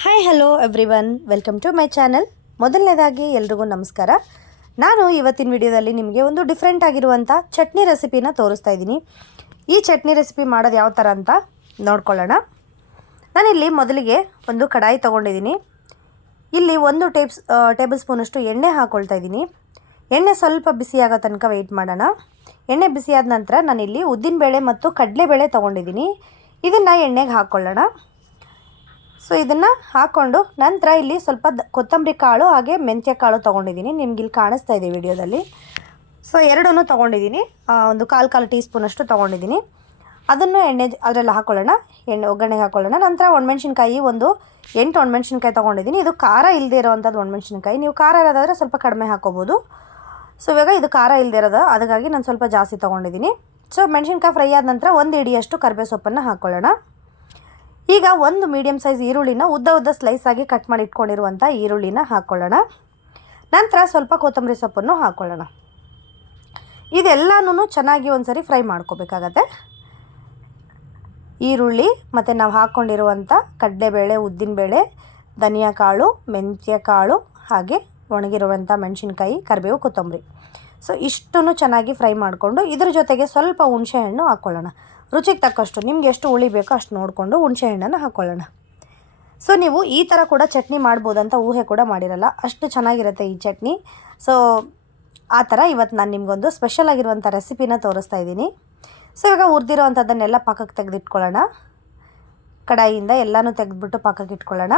Hi hello everyone welcome to my channel ಮೊದಲನೇದಾಗಿ ಎಲ್ರಿಗೂ ನಮಸ್ಕಾರ. ನಾನು ಇವತ್ತಿನ ವಿಡಿಯೋದಲ್ಲಿ ನಿಮಗೆ ಒಂದು ಡಿಫ್ರೆಂಟ್ ಆಗಿರುವಂಥ ಚಟ್ನಿ ರೆಸಿಪಿನ ತೋರಿಸ್ತಾ ಇದ್ದೀನಿ. ಈ ಚಟ್ನಿ ರೆಸಿಪಿ ಮಾಡೋದು ಯಾವ ಥರ ಅಂತ ನೋಡ್ಕೊಳ್ಳೋಣ. ನಾನಿಲ್ಲಿ ಮೊದಲಿಗೆ ಒಂದು ಕಡಾಯಿ ತೊಗೊಂಡಿದ್ದೀನಿ. ಇಲ್ಲಿ ಒಂದು ಟೇಬ್ಸ್ ಟೇಬಲ್ ಸ್ಪೂನಷ್ಟು ಎಣ್ಣೆ ಹಾಕ್ಕೊಳ್ತಾ ಇದ್ದೀನಿ. ಎಣ್ಣೆ ಸ್ವಲ್ಪ ಬಿಸಿಯಾಗೋ ತನಕ ವೆಯ್ಟ್ ಮಾಡೋಣ. ಎಣ್ಣೆ ಬಿಸಿಯಾದ ನಂತರ ನಾನಿಲ್ಲಿ ಉದ್ದಿನಬೇಳೆ ಮತ್ತು ಕಡಲೆಬೇಳೆ ತೊಗೊಂಡಿದ್ದೀನಿ. ಇದನ್ನು ಎಣ್ಣೆಗೆ ಹಾಕ್ಕೊಳ್ಳೋಣ. ಸೊ ಇದನ್ನು ಹಾಕ್ಕೊಂಡು ನಂತರ ಇಲ್ಲಿ ಸ್ವಲ್ಪ ಕೊತ್ತಂಬರಿ ಕಾಳು ಹಾಗೆ ಮೆಂತ್ಯ ಕಾಳು ತೊಗೊಂಡಿದ್ದೀನಿ. ನಿಮ್ಗೆ ಇಲ್ಲಿ ಕಾಣಿಸ್ತಾ ಇದೆ ವಿಡಿಯೋದಲ್ಲಿ. ಸೊ ಎರಡನ್ನೂ ತೊಗೊಂಡಿದ್ದೀನಿ. ಒಂದು ಕಾಲು ಕಾಲು ಟೀ ಸ್ಪೂನಷ್ಟು ತೊಗೊಂಡಿದ್ದೀನಿ. ಅದನ್ನು ಎಣ್ಣೆ ಅದರಲ್ಲಿ ಹಾಕ್ಕೊಳ್ಳೋಣ ಎಣ್ಣೆ, ಒಗ್ಗರಣೆಗೆ ಹಾಕ್ಕೊಳ್ಳೋಣ ನಂತರ ಒಣಮೆಣ್ಸಿನ್ಕಾಯಿ ಒಂದು ಎಂಟು ಒಣಮೆಣ್ಸಿನ್ಕಾಯಿ ತೊಗೊಂಡಿದ್ದೀನಿ. ಇದು ಖಾರ ಇಲ್ಲದೆ ಇರೋವಂಥದ್ದು ಒಣಮೆಣ್ಸಿನ್ಕಾಯಿ. ನೀವು ಖಾರ ಇರೋದಾದರೆ ಸ್ವಲ್ಪ ಕಡಿಮೆ ಹಾಕ್ಕೋಬೋದು ಸೊ ಇವಾಗ ಇದು ಖಾರ ಇಲ್ಲದೆ ಇರೋದು. ಅದಕ್ಕಾಗಿ ನಾನು ಸ್ವಲ್ಪ ಜಾಸ್ತಿ ತೊಗೊಂಡಿದ್ದೀನಿ. ಸೊ ಮೆಣಸಿನ್ಕಾಯಿ ಫ್ರೈ ಆದ ನಂತರ ಒಂದು ಇಡಿಯಷ್ಟು ಕರಿಬೇವು ಸೊಪ್ಪನ್ನು ಹಾಕ್ಕೊಳ್ಳೋಣ ಈಗ ಒಂದು ಮೀಡಿಯಮ್ ಸೈಜ್ ಈರುಳ್ಳಿನ ಉದ್ದ ಉದ್ದ ಸ್ಲೈಸ್ ಆಗಿ ಕಟ್ ಮಾಡಿ ಇಟ್ಕೊಂಡಿರುವಂಥ ಈರುಳ್ಳಿನ ಹಾಕ್ಕೊಳ್ಳೋಣ ನಂತರ ಸ್ವಲ್ಪ ಕೊತ್ತಂಬರಿ ಸೊಪ್ಪನ್ನು ಹಾಕ್ಕೊಳ್ಳೋಣ ಇದೆಲ್ಲನೂ ಚೆನ್ನಾಗಿ ಒಂದ್ಸರಿ ಫ್ರೈ ಮಾಡ್ಕೋಬೇಕಾಗತ್ತೆ. ಈರುಳ್ಳಿ ಮತ್ತು ನಾವು ಹಾಕ್ಕೊಂಡಿರುವಂಥ ಕಡಲೆಬೇಳೆ, ಉದ್ದಿನಬೇಳೆ ಧನಿಯಾ ಕಾಳು ಮೆಂತ್ಯ ಕಾಳು ಹಾಗೆ ಒಣಗಿರುವಂಥ ಮೆಣಸಿನ್ಕಾಯಿ, ಕರಿಬೇವು, ಕೊತ್ತಂಬರಿ. ಸೊ ಇಷ್ಟನ್ನು ಚೆನ್ನಾಗಿ ಫ್ರೈ ಮಾಡಿಕೊಂಡು ಇದ್ರ ಜೊತೆಗೆ ಸ್ವಲ್ಪ ಹುಣಸೆಹಣ್ಣು ಹಾಕ್ಕೊಳ್ಳೋಣ ರುಚಿಗೆ ತಕ್ಕಷ್ಟು ನಿಮ್ಗೆ ಎಷ್ಟು ಹುಳಿ ಬೇಕೋ ಅಷ್ಟು ನೋಡಿಕೊಂಡು ಹುಣಸೆಹಣ್ಣನ್ನು ಹಾಕ್ಕೊಳ್ಳೋಣ ಸೊ ನೀವು ಈ ಥರ ಕೂಡ ಚಟ್ನಿ ಮಾಡ್ಬೋದು ಅಂತ ಊಹೆ ಕೂಡ ಮಾಡಿರಲ್ಲ. ಅಷ್ಟು ಚೆನ್ನಾಗಿರುತ್ತೆ ಈ ಚಟ್ನಿ. ಸೊ ಆ ಥರ ಇವತ್ತು ನಾನು ನಿಮಗೊಂದು ಸ್ಪೆಷಲ್ ಆಗಿರುವಂಥ ರೆಸಿಪಿನ ತೋರಿಸ್ತಾ ಇದ್ದೀನಿ. ಸೊ ಇವಾಗ ಹುರಿದಿರೋ ಅಂಥದ್ದನ್ನೆಲ್ಲ ಪಾಕಕ್ಕೆ ತೆಗೆದಿಟ್ಕೊಳ್ಳೋಣ. ಕಡಾಯಿಯಿಂದ ಎಲ್ಲನೂ ತೆಗೆದ್ಬಿಟ್ಟು ಪಾಕಕ್ಕೆ ಇಟ್ಕೊಳ್ಳೋಣ.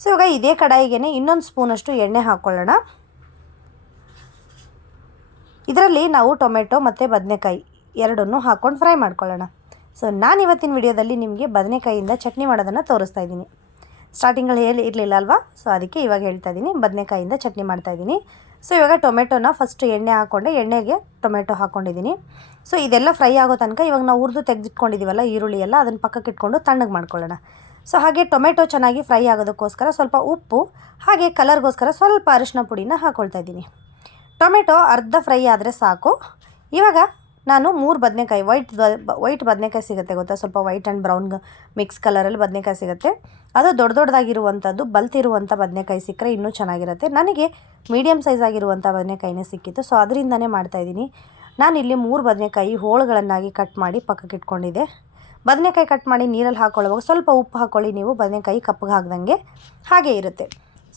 ಸೊ ಇವಾಗ ಇದೇ ಕಡಾಯಿಗೆ ಇನ್ನೊಂದು ಸ್ಪೂನಷ್ಟು ಎಣ್ಣೆ ಹಾಕ್ಕೊಳ್ಳೋಣ ಇದರಲ್ಲಿ ನಾವು ಟೊಮೆಟೊ ಮತ್ತು ಬದನೆಕಾಯಿ ಎರಡನ್ನೂ ಹಾಕ್ಕೊಂಡು ಫ್ರೈ ಮಾಡ್ಕೊಳ್ಳೋಣ. ಸೊ ನಾನು ಇವತ್ತಿನ ವಿಡಿಯೋದಲ್ಲಿ ನಿಮಗೆ ಬದನೆಕಾಯಿಯಿಂದ ಚಟ್ನಿ ಮಾಡೋದನ್ನು ತೋರಿಸ್ತಾ ಇದ್ದೀನಿ. ಸ್ಟಾರ್ಟಿಂಗಲ್ಲಿ ಹೇಳಿ ಇರಲಿಲ್ಲ ಅಲ್ವಾ? ಸೊ ಅದಕ್ಕೆ ಇವಾಗ ಹೇಳ್ತಾ ಇದ್ದೀನಿ. ಬದನೆಕಾಯಿಂದ ಚಟ್ನಿ ಮಾಡ್ತಾ ಇದ್ದೀನಿ. ಸೊ ಇವಾಗ ಟೊಮೆಟೊನ ಫಸ್ಟ್ ಎಣ್ಣೆ ಹಾಕ್ಕೊಂಡೆ ಎಣ್ಣೆಗೆ ಟೊಮೆಟೊ ಹಾಕ್ಕೊಂಡಿದ್ದೀನಿ ಸೊ ಇದೆಲ್ಲ ಫ್ರೈ ಆಗೋ ತನಕ ಇವಾಗ ನಾವು ಹುರಿದು ತೆಗೆದಿಟ್ಕೊಂಡಿದ್ದೀವಲ್ಲ ಈರುಳ್ಳಿ ಎಲ್ಲ, ಅದನ್ನು ಪಕ್ಕಕ್ಕೆ ಇಟ್ಕೊಂಡು ತಣ್ಣಗೆ ಮಾಡ್ಕೊಳ್ಳೋಣ. ಸೊ ಹಾಗೆ ಟೊಮೆಟೊ ಚೆನ್ನಾಗಿ ಫ್ರೈ ಆಗೋದಕ್ಕೋಸ್ಕರ ಸ್ವಲ್ಪ ಉಪ್ಪು, ಹಾಗೆ ಕಲರ್ಗೋಸ್ಕರ ಸ್ವಲ್ಪ ಅರಿಶಿನ ಪುಡಿನ ಹಾಕ್ಕೊಳ್ತಾ ಇದ್ದೀನಿ. ಟೊಮೆಟೊ ಅರ್ಧ ಫ್ರೈ ಆದರೆ ಸಾಕು. ಇವಾಗ ನಾನು ಮೂರು ಬದನೆಕಾಯಿ ವೈಟ್ ವೈಟ್ ಬದನೆಕಾಯಿ ಸಿಗುತ್ತೆ ಗೊತ್ತಾ? ಸ್ವಲ್ಪ ವೈಟ್ ಆ್ಯಂಡ್ ಬ್ರೌನ್ ಮಿಕ್ಸ್ ಕಲರಲ್ಲಿ ಬದನೆಕಾಯಿ ಸಿಗುತ್ತೆ. ಅದು ದೊಡ್ಡ ದೊಡ್ಡದಾಗಿರುವಂಥದ್ದು ಬಲ್ತಿರುವಂಥ ಬದನೆಕಾಯಿ ಸಿಕ್ಕರೆ ಇನ್ನೂ ಚೆನ್ನಾಗಿರುತ್ತೆ. ನನಗೆ ಮೀಡಿಯಮ್ ಸೈಜ್ ಆಗಿರುವಂಥ ಬದನೆಕಾಯಿನೇ ಸಿಕ್ಕಿತ್ತು. ಸೊ ಅದರಿಂದನೇ ಮಾಡ್ತಾಯಿದ್ದೀನಿ ಇಲ್ಲಿ ಮೂರು ಬದನೆಕಾಯಿ ಹೋಳುಗಳನ್ನಾಗಿ ಕಟ್ ಮಾಡಿ ಪಕ್ಕಕ್ಕೆ ಇಟ್ಕೊಂಡಿದ್ದೆ. ಬದನೆಕಾಯಿ ಕಟ್ ಮಾಡಿ ನೀರಲ್ಲಿ ಹಾಕೊಳ್ಳುವಾಗ ಸ್ವಲ್ಪ ಉಪ್ಪು ಹಾಕ್ಕೊಳ್ಳಿ ನೀವು ಬದನೆಕಾಯಿ ಕಪ್ಪಗೆ ಹಾಕ್ದಂಗೆ ಹಾಗೆ ಇರುತ್ತೆ.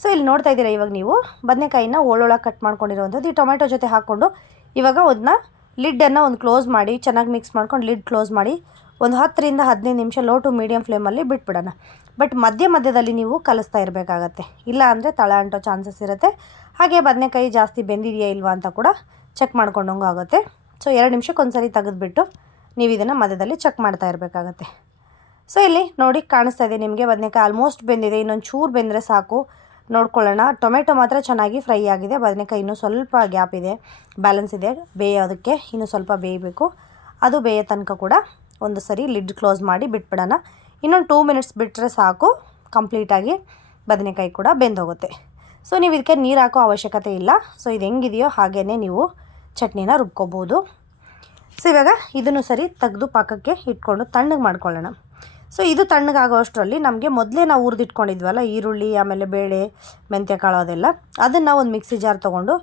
ಸೊ ಇಲ್ಲಿ ನೋಡ್ತಾ ಇದ್ದೀರಾ ಇವಾಗ ನೀವು? ಬದನೆಕಾಯಿನ ಹೋಳೊಳಗೆ ಕಟ್ ಮಾಡ್ಕೊಂಡಿರುವಂಥದ್ದು. ಈ ಟೊಮೆಟೊ ಜೊತೆ ಹಾಕ್ಕೊಂಡು ಇವಾಗ ಅದನ್ನ ಲಿಡ್ಡನ್ನು ಒಂದು ಕ್ಲೋಸ್ ಮಾಡಿ, ಚೆನ್ನಾಗಿ ಮಿಕ್ಸ್ ಮಾಡ್ಕೊಂಡು ಲಿಡ್ ಕ್ಲೋಸ್ ಮಾಡಿ, ಒಂದು ಹತ್ತರಿಂದ ಹದಿನೈದು ನಿಮಿಷ ಲೋ ಟು ಮೀಡಿಯಮ್ ಫ್ಲೇಮಲ್ಲಿ ಬಿಟ್ಬಿಡೋಣ. ಬಟ್ ಮಧ್ಯ ಮಧ್ಯದಲ್ಲಿ ನೀವು ಕಲಿಸ್ತಾ ಇರಬೇಕಾಗತ್ತೆ. ಇಲ್ಲ ಅಂದರೆ ತಳ ಅಂಟೋ ಚಾನ್ಸಸ್ ಇರುತ್ತೆ. ಹಾಗೆ ಬದನೆಕಾಯಿ ಜಾಸ್ತಿ ಬೆಂದಿದೆಯಾ ಇಲ್ವಾ ಅಂತ ಕೂಡ ಚೆಕ್ ಮಾಡ್ಕೊಂಡಂಗೂ ಆಗುತ್ತೆ. ಸೊ, ಎರಡು ನಿಮಿಷಕ್ಕೆ ಒಂದ್ಸರಿ ತೆಗೆದುಬಿಟ್ಟು ನೀವು ಇದನ್ನು ಮಧ್ಯದಲ್ಲಿ ಚೆಕ್ ಮಾಡ್ತಾ ಇರಬೇಕಾಗತ್ತೆ. ಸೊ, ಇಲ್ಲಿ ನೋಡಿ ಕಾಣಿಸ್ತಾ ಇದೆ ನಿಮಗೆ ಬದನೆಕಾಯಿ ಆಲ್ಮೋಸ್ಟ್ ಬೆಂದಿದೆ. ಇನ್ನೊಂದು ಚೂರು ಬೆಂದರೆ ಸಾಕು. ನೋಡ್ಕೊಳ್ಳೋಣ. ಟೊಮೆಟೊ ಮಾತ್ರ ಚೆನ್ನಾಗಿ ಫ್ರೈ ಆಗಿದೆ. ಬದನೆಕಾಯಿ ಇನ್ನೂ ಸ್ವಲ್ಪ ಗ್ಯಾಪ್ ಇದೆ. ಬ್ಯಾಲೆನ್ಸ್ ಇದೆ. ಬೇಯೋದಕ್ಕೆ ಇನ್ನೂ ಸ್ವಲ್ಪ ಬೇಯಬೇಕು. ಅದು ಬೇಯೋ ತನಕ ಕೂಡ ಒಂದು ಸರಿ ಲಿಡ್ ಕ್ಲೋಸ್ ಮಾಡಿ ಬಿಟ್ಬಿಡೋಣ. ಇನ್ನೊಂದು ಟೂ ಮಿನಿಟ್ಸ್ ಬಿಟ್ಟರೆ ಸಾಕು. ಕಂಪ್ಲೀಟಾಗಿ ಬದನೆಕಾಯಿ ಕೂಡ ಬೆಂದೋಗುತ್ತೆ. ಸೊ, ನೀವು ಇದಕ್ಕೆ ನೀರು ಹಾಕೋ ಅವಶ್ಯಕತೆ ಇಲ್ಲ. ಸೊ, ಇದು ಹೆಂಗಿದೆಯೋ ಹಾಗೇ ನೀವು ಚಟ್ನಿನ ರುಬ್ಕೋಬೋದು. ಸೊ, ಇವಾಗ ಇದನ್ನು ಸರಿ ತೆಗೆದು ಪಾಕಕ್ಕೆ ಇಟ್ಕೊಂಡು ತಣ್ಣಗೆ ಮಾಡ್ಕೊಳ್ಳೋಣ. ಸೊ ಇದು ತಣ್ಣಗಾಗೋ ಅಷ್ಟರಲ್ಲಿ ನಮಗೆ ಮೊದಲೇ ನಾವು ಹುರಿದಿಟ್ಕೊಂಡಿದ್ವಲ್ಲ, ಈರುಳ್ಳಿ, ಆಮೇಲೆ ಬೇಳೆ ಮೆಂತ್ಯ ಕಾಳು ಅದೆಲ್ಲ. ಅದನ್ನು ಒಂದು ಮಿಕ್ಸಿ ಜಾರ್ ತೊಗೊಂಡು,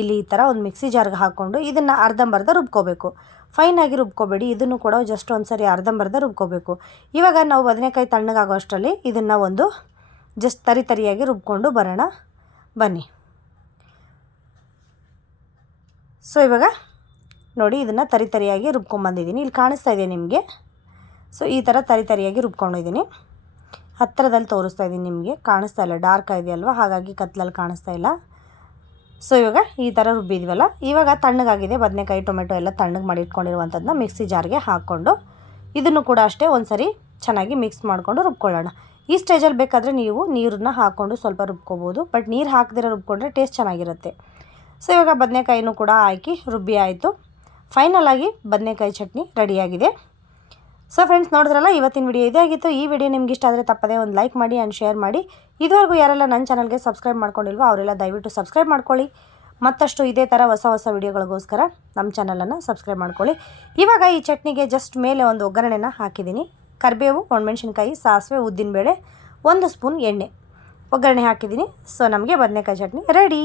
ಇಲ್ಲಿ ಈ ಥರ ಒಂದು ಮಿಕ್ಸಿ ಜಾರ್ಗೆ ಹಾಕ್ಕೊಂಡು ಇದನ್ನು ಅರ್ಧಂಬರ್ಧ ರುಬ್ಕೋಬೇಕು. ಫೈನಾಗಿ ರುಬ್ಕೋಬೇಡಿ, ಇದನ್ನು ಕೂಡ ಜಸ್ಟ್ ಒಂದು ಸರಿ ಅರ್ಧಂಬರ್ಧ ರುಬ್ಕೋಬೇಕು. ಇವಾಗ ನಾವು ಬದನೆಕಾಯಿ ತಣ್ಣಗಾಗೋ ಅಷ್ಟರಲ್ಲಿ ಇದನ್ನು ಒಂದು ಜಸ್ಟ್ ತರಿ ತರಿಯಾಗಿ ರುಬ್ಕೊಂಡು ಬರೋಣ. ಬನ್ನಿ. ಸೊ ಇವಾಗ ನೋಡಿ ಇದನ್ನು ತರಿ ತರಿಯಾಗಿ ರುಬ್ಕೊಂಬಂದಿದ್ದೀನಿ. ಇಲ್ಲಿ ಕಾಣಿಸ್ತಾ ಇದೆ ನಿಮಗೆ. ಸೊ ಈ ಥರ ತರಿ ತರಿಯಾಗಿ ರುಬ್ಕೊಂಡಿದ್ದೀನಿ ಹತ್ತಿರದಲ್ಲಿ ತೋರಿಸ್ತಾ ಇದ್ದೀನಿ ನಿಮಗೆ. ಕಾಣಿಸ್ತಾ ಇಲ್ಲ. ಡಾರ್ಕ್ ಇದೆಯಲ್ವ ಹಾಗಾಗಿ ಕತ್ಲಲ್ಲಿ ಕಾಣಿಸ್ತಾ ಇಲ್ಲ. ಸೊ ಇವಾಗ ಈ ಥರ ರುಬ್ಬಿದ್ವಲ್ಲ? ಇವಾಗ ತಣ್ಣಗಾಗಿದೆ. ಬದನೆಕಾಯಿ, ಟೊಮೆಟೊ ಎಲ್ಲ ತಣ್ಣಗೆ ಮಾಡಿ ಇಟ್ಕೊಂಡಿರುವಂಥದ್ದನ್ನ ಮಿಕ್ಸಿ ಜಾರ್ಗೆ ಹಾಕ್ಕೊಂಡು ಇದನ್ನು ಕೂಡ ಅಷ್ಟೇ ಒಂದು ಸರಿ ಚೆನ್ನಾಗಿ ಮಿಕ್ಸ್ ಮಾಡಿಕೊಂಡು ರುಬ್ಕೊಳ್ಳೋಣ. ಈ ಸ್ಟೇಜಲ್ಲಿ ಬೇಕಾದರೆ ನೀವು ನೀರನ್ನ ಹಾಕ್ಕೊಂಡು ಸ್ವಲ್ಪ ರುಬ್ಕೋಬೋದು. ಬಟ್ ನೀರು ಹಾಕದಿರೋ ರುಬ್ಕೊಂಡ್ರೆ ಟೇಸ್ಟ್ ಚೆನ್ನಾಗಿರುತ್ತೆ. ಸೊ ಇವಾಗ ಬದನೆಕಾಯಿನೂ ಕೂಡ ಹಾಕಿ ರುಬ್ಬಿ ಆಯಿತು. ಫೈನಲ್ ಆಗಿ ಬದನೆಕಾಯಿ ಚಟ್ನಿ ರೆಡಿಯಾಗಿದೆ. ಸೊ ಫ್ರೆಂಡ್ಸ್ ನೋಡಿದ್ರಲ್ಲ, ಇವತ್ತಿನ ವಿಡಿಯೋ ಇದೇ ಆಗಿತ್ತು. ಈ ವಿಡಿಯೋ ನಿಮ್ಗೆ ಇಷ್ಟ ಆದರೆ ತಪ್ಪದೇ ಒಂದು ಲೈಕ್ ಮಾಡಿ ಆ್ಯಂಡ್ ಶೇರ್ ಮಾಡಿ. ಇದುವರೆಗೂ ಯಾರೆಲ್ಲ ನನ್ನ ಚಾನಲ್ಗೆ ಸಬ್ಸ್ಕ್ರೈಬ್ ಮಾಡ್ಕೊಂಡಿಲ್ವೋ, ಅವರೆಲ್ಲ ದಯವಿಟ್ಟು ಸಬ್ಸ್ಕ್ರೈಬ್ ಮಾಡ್ಕೊಳ್ಳಿ. ಮತ್ತಷ್ಟು ಇದೇ ಥರ ಹೊಸ ಹೊಸ ವಿಡಿಯೋಗಳಿಗೋಸ್ಕರ ನಮ್ಮ ಚಾನಲನ್ನು ಸಬ್ಸ್ಕ್ರೈಬ್ ಮಾಡ್ಕೊಳ್ಳಿ. ಇವಾಗ ಈ ಚಟ್ನಿಗೆ ಜಸ್ಟ್ ಮೇಲೆ ಒಂದು ಒಗ್ಗರಣೆನ ಹಾಕಿದ್ದೀನಿ. ಕರಿಬೇವು, ಒಣಮೆಣ್ಸಿನ್ಕಾಯಿ, ಸಾಸಿವೆ, ಉದ್ದಿನಬೇಳೆ, ಒಂದು ಸ್ಪೂನ್ ಎಣ್ಣೆ ಒಗ್ಗರಣೆ ಹಾಕಿದ್ದೀನಿ. ಸೊ ನಮಗೆ ಬದನೆಕಾಯಿ ಚಟ್ನಿ ರೆಡಿ